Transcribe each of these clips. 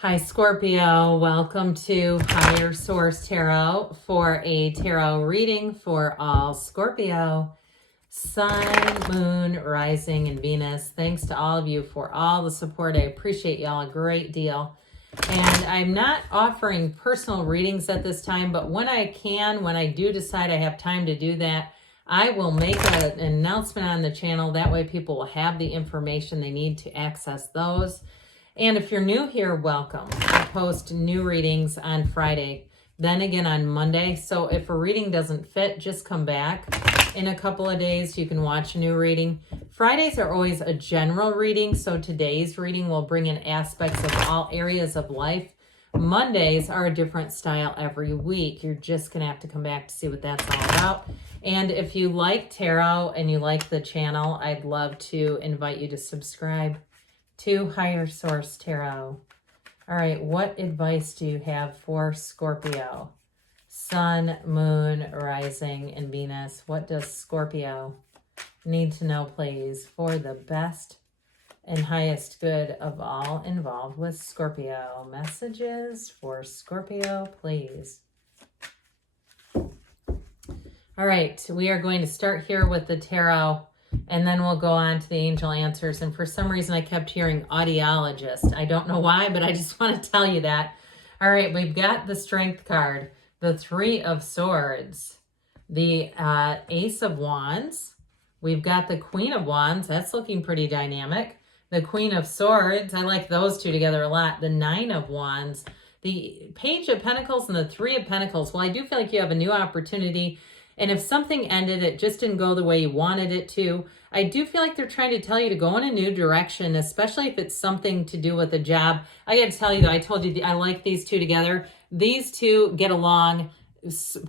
Hi, Scorpio. Welcome to Higher Source Tarot for a tarot reading for all Scorpio, Sun, Moon, Rising, and Venus. Thanks to all of you for all the support. I appreciate y'all a great deal. And I'm not offering personal readings at this time, but when I can, when I do decide I have time to do that, I will make an announcement on the channel. That way people will have the information they need to access those. And if you're new here, welcome. I post new readings on Friday, then again on Monday. So if a reading doesn't fit, just come back in a couple of days. You can watch a new reading. Fridays are always a general reading, so today's reading will bring in aspects of all areas of life. Mondays are a different style every week. You're just going to have to come back to see what that's all about. And if you like tarot and you like the channel, I'd love to invite you to subscribe to Higher Source Tarot. All right, what advice do you have for Scorpio? Sun, Moon, Rising, and Venus. What does Scorpio need to know, please, for the best and highest good of all involved with Scorpio? Messages for Scorpio, please. All right, we are going to start here with the tarot, and then we'll go on to the angel answers. And for some reason, I kept hearing audiologist. I don't know why, but I just want to tell you that. All right, we've got the Strength card, the Three of Swords, the Ace of Wands. We've got the Queen of Wands. That's looking pretty dynamic. The Queen of Swords. I like those two together a lot. The Nine of Wands, the Page of Pentacles, and the Three of Pentacles. Well, I do feel like you have a new opportunity. And if something ended, it just didn't go the way you wanted it to, I do feel like they're trying to tell you to go in a new direction, especially if it's something to do with a job. I got to tell you, though, I told you I like these two together. These two get along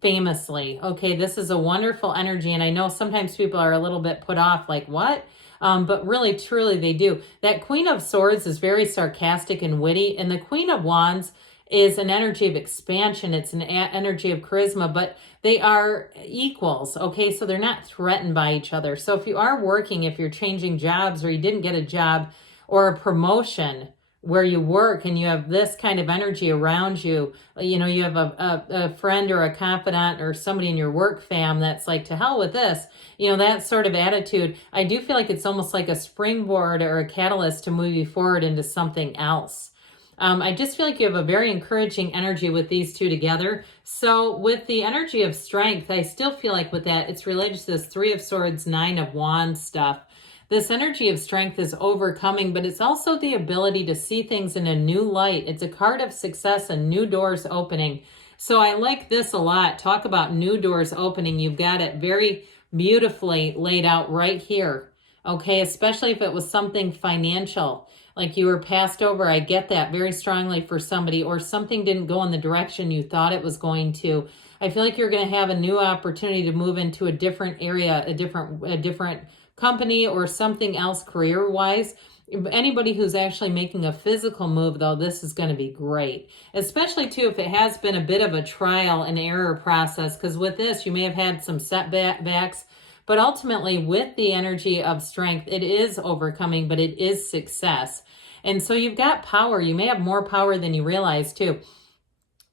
famously. Okay, this is a wonderful energy. And I know sometimes people are a little bit put off, like, what? But really, truly, they do. That Queen of Swords is very sarcastic and witty. And the Queen of Wands is an energy of expansion. It's an energy of charisma, but they are equals, okay? So they're not threatened by each other. So if you are working, if you're changing jobs or you didn't get a job or a promotion where you work and you have this kind of energy around you, you know, you have a friend or a confidant or somebody in your work fam that's like, to hell with this, you know, that sort of attitude, I do feel like it's almost like a springboard or a catalyst to move you forward into something else. I just feel like you have a very encouraging energy with these two together. So with the energy of strength, I still feel like with that, it's related to this Three of Swords, Nine of Wands stuff. This energy of strength is overcoming, but it's also the ability to see things in a new light. It's a card of success and new doors opening. So I like this a lot. Talk about new doors opening. You've got it very beautifully laid out right here. Okay, especially if it was something financial, like you were passed over. I get that very strongly for somebody, or something didn't go in the direction you thought it was going to. I feel like you're going to have a new opportunity to move into a different area, a different company or something else career-wise. Anybody who's actually making a physical move, though, this is going to be great, especially too if it has been a bit of a trial and error process, because with this, you may have had some setbacks. But ultimately, with the energy of strength, it is overcoming, but it is success. And so you've got power. You may have more power than you realize, too.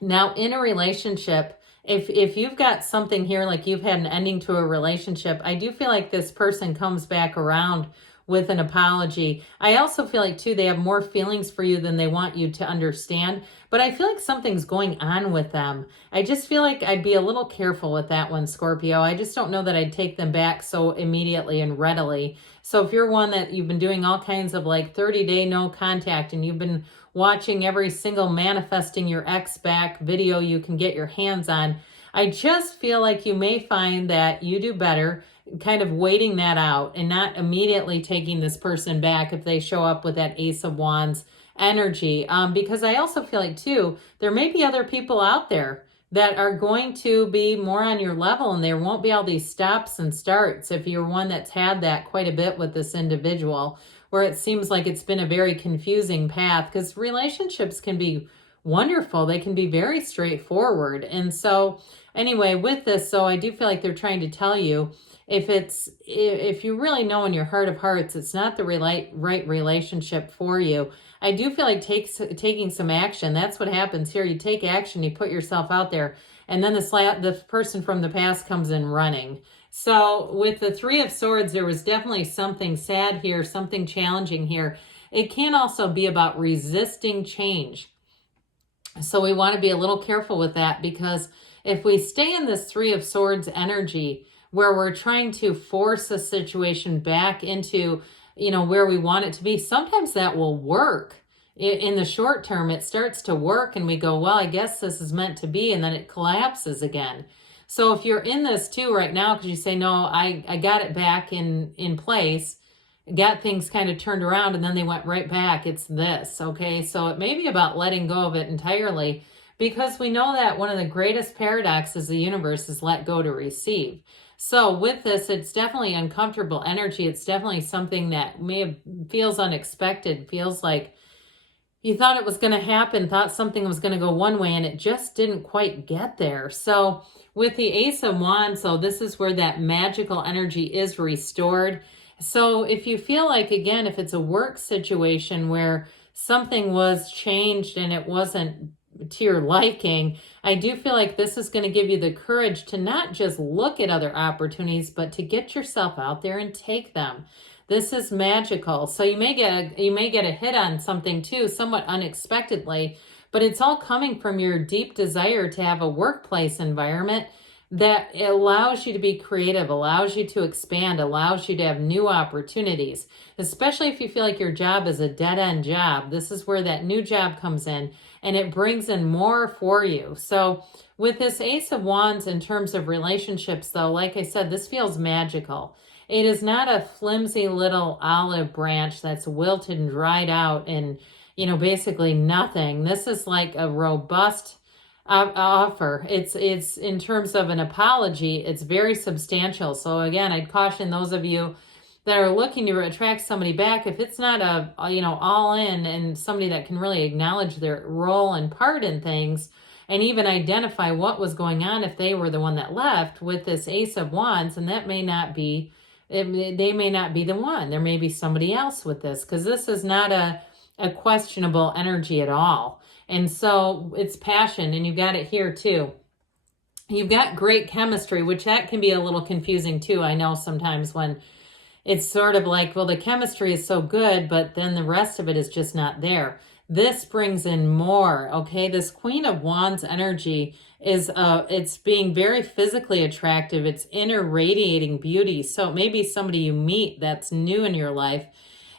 Now, in a relationship, if you've got something here, like you've had an ending to a relationship, I do feel like this person comes back around with an apology. I also feel like, too, they have more feelings for you than they want you to understand. But I feel like something's going on with them. I just feel like I'd be a little careful with that one, Scorpio. I just don't know that I'd take them back so immediately and readily. So if you're one that you've been doing all kinds of like 30-day no contact, and you've been watching every single manifesting your ex back video you can get your hands on, I just feel like you may find that you do better kind of waiting that out and not immediately taking this person back if they show up with that Ace of Wands energy. Because I also feel like, too, there may be other people out there that are going to be more on your level, and there won't be all these stops and starts if you're one that's had that quite a bit with this individual, where it seems like it's been a very confusing path, because relationships can be wonderful. They can be very straightforward. And so anyway, with this, so I do feel like they're trying to tell you if you really know in your heart of hearts it's not the right relationship for you, I do feel like taking some action. That's what happens here. You take action, you put yourself out there, and then the person from the past comes in running. So with the Three of Swords, there was definitely something sad here, something challenging here. It can also be about resisting change. So we want to be a little careful with that, because if we stay in this Three of Swords energy where we're trying to force a situation back into, where we want it to be, sometimes that will work. In the short term, it starts to work and we go, well, I guess this is meant to be, and then it collapses again. So if you're in this too right now, because you say, no, I got it back in place, got things kind of turned around, and then they went right back, it's this, okay? So it may be about letting go of it entirely, because we know that one of the greatest paradoxes of the universe is let go to receive. So with this, it's definitely uncomfortable energy. It's definitely something that feels unexpected, feels like you thought it was going to happen, thought something was going to go one way, and it just didn't quite get there. So with the Ace of Wands, so this is where that magical energy is restored. So if you feel like, again, if it's a work situation where something was changed and it wasn't to your liking, I do feel like this is going to give you the courage to not just look at other opportunities, but to get yourself out there and take them. This is magical. So you may get a hit on something too, somewhat unexpectedly, but it's all coming from your deep desire to have a workplace environment that allows you to be creative, allows you to expand, allows you to have new opportunities, especially if you feel like your job is a dead-end job. This is where that new job comes in, and it brings in more for you. So with this Ace of Wands in terms of relationships, though, like I said, this feels magical. It is not a flimsy little olive branch that's wilted and dried out and, basically nothing. This is like a robust offer. It's in terms of an apology, it's very substantial. So again, I'd caution those of you that are looking to attract somebody back, if it's not all in, and somebody that can really acknowledge their role and part in things, and even identify what was going on if they were the one that left with this Ace of Wands, and that may not be, they may not be the one. There may be somebody else with this, because this is not a questionable energy at all. And so it's passion, and you've got it here too. You've got great chemistry, which that can be a little confusing too. I know sometimes when it's sort of like, well, the chemistry is so good, but then the rest of it is just not there. This brings in more, okay? This Queen of Wands energy is, it's being very physically attractive. It's inner radiating beauty. So it may be somebody you meet that's new in your life.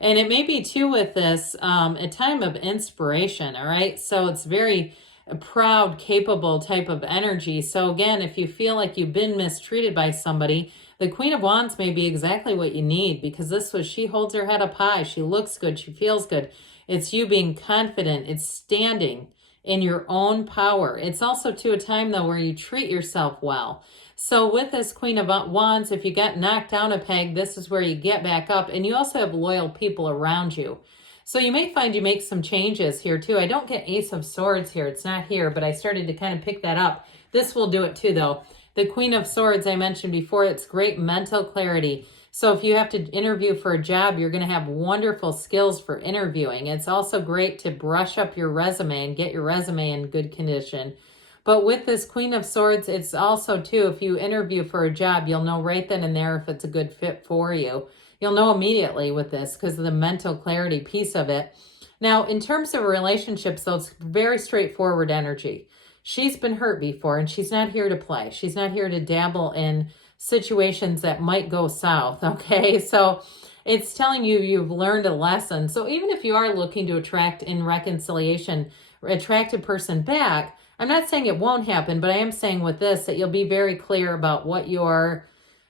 And it may be too with this, a time of inspiration, all right? So it's very proud, capable type of energy. So again, if you feel like you've been mistreated by somebody, the Queen of Wands may be exactly what you need, because she holds her head up high. She looks good. She feels good. It's you being confident. It's standing in your own power. It's also too a time though where you treat yourself well. So with this Queen of Wands, if you got knocked down a peg, this is where you get back up, and you also have loyal people around you. So you may find you make some changes here too. I don't get Ace of Swords here. It's not here, but I started to kind of pick that up. This will do it too though. The Queen of Swords, I mentioned before, it's great mental clarity. So if you have to interview for a job, you're going to have wonderful skills for interviewing. It's also great to brush up your resume and get your resume in good condition. But with this Queen of Swords, it's also too, if you interview for a job, you'll know right then and there if it's a good fit for you. You'll know immediately with this because of the mental clarity piece of it. Now, in terms of relationships, though, it's very straightforward energy. She's been hurt before, and she's not here to play. She's not here to dabble in situations that might go south, okay? So it's telling you you've learned a lesson. So even if you are looking to attract in reconciliation, attract a person back, I'm not saying it won't happen, but I am saying with this that you'll be very clear about what your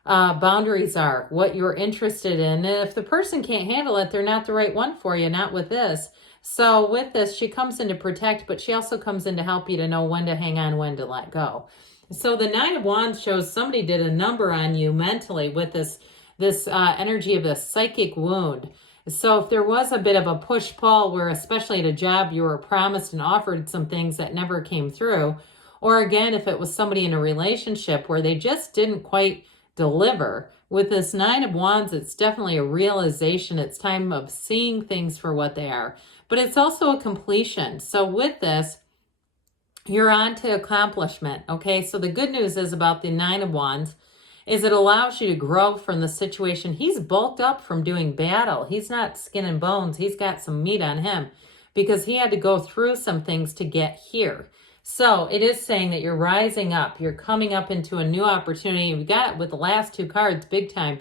boundaries are, what you're interested in. And if the person can't handle it, they're not the right one for you, not with this. So with this, she comes in to protect, but she also comes in to help you to know when to hang on, when to let go. So the Nine of Wands shows somebody did a number on you mentally with this energy of a psychic wound. So if there was a bit of a push-pull where, especially at a job, you were promised and offered some things that never came through, or again, if it was somebody in a relationship where they just didn't quite deliver. With this Nine of Wands, it's definitely a realization. It's time of seeing things for what they are, but it's also a completion. So with this, you're on to accomplishment. Okay, so the good news is about the Nine of Wands is it allows you to grow from the situation. He's bulked up from doing battle. He's not skin and bones. He's got some meat on him because he had to go through some things to get here. So it is saying that you're rising up. You're coming up into a new opportunity. We got it with the last two cards big time.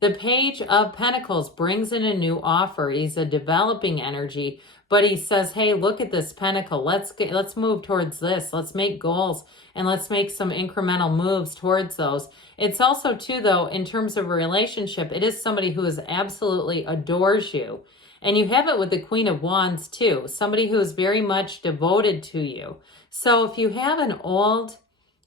The Page of Pentacles brings in a new offer. He's a developing energy, but he says, hey, look at this pentacle. Let's move towards this. Let's make goals and let's make some incremental moves towards those. It's also too, though, in terms of a relationship, it is somebody who is absolutely adores you. And you have it with the Queen of Wands too, somebody who is very much devoted to you. So if you have an old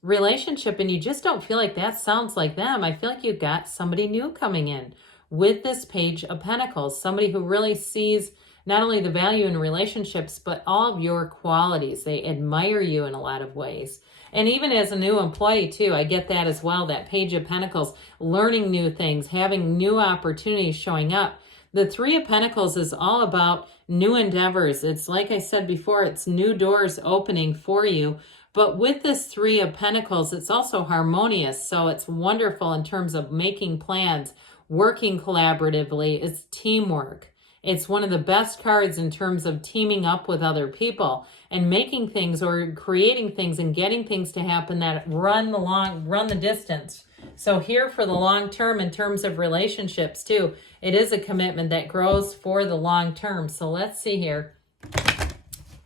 relationship and you just don't feel like that sounds like them, I feel like you've got somebody new coming in with this Page of Pentacles, somebody who really sees not only the value in relationships, but all of your qualities. They admire you in a lot of ways. And even as a new employee too, I get that as well, that Page of Pentacles, learning new things, having new opportunities showing up. The Three of Pentacles is all about new endeavors. It's like I said before, it's new doors opening for you. But with this Three of Pentacles, it's also harmonious. So it's wonderful in terms of making plans, working collaboratively. It's teamwork. It's one of the best cards in terms of teaming up with other people and making things or creating things and getting things to happen that run the distance. So here for the long term in terms of relationships too, it is a commitment that grows for the long term. So let's see here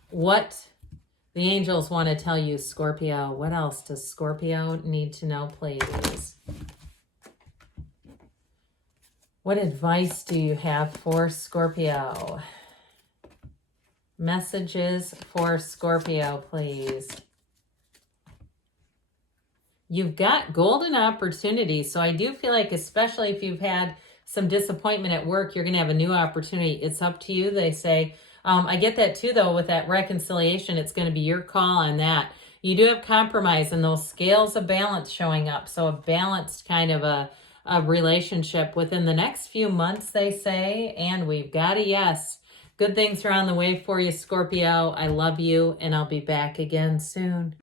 what the angels want to tell you, Scorpio. What else does Scorpio need to know, please? What advice do you have for Scorpio? Messages for Scorpio, please. You've got golden opportunities. So I do feel like, especially if you've had some disappointment at work, you're going to have a new opportunity. It's up to you, they say. I get that too, though, with that reconciliation. It's going to be your call on that. You do have compromise and those scales of balance showing up. So a balanced kind of a relationship within the next few months, they say. And we've got a yes. Good things are on the way for you, Scorpio. I love you, and I'll be back again soon.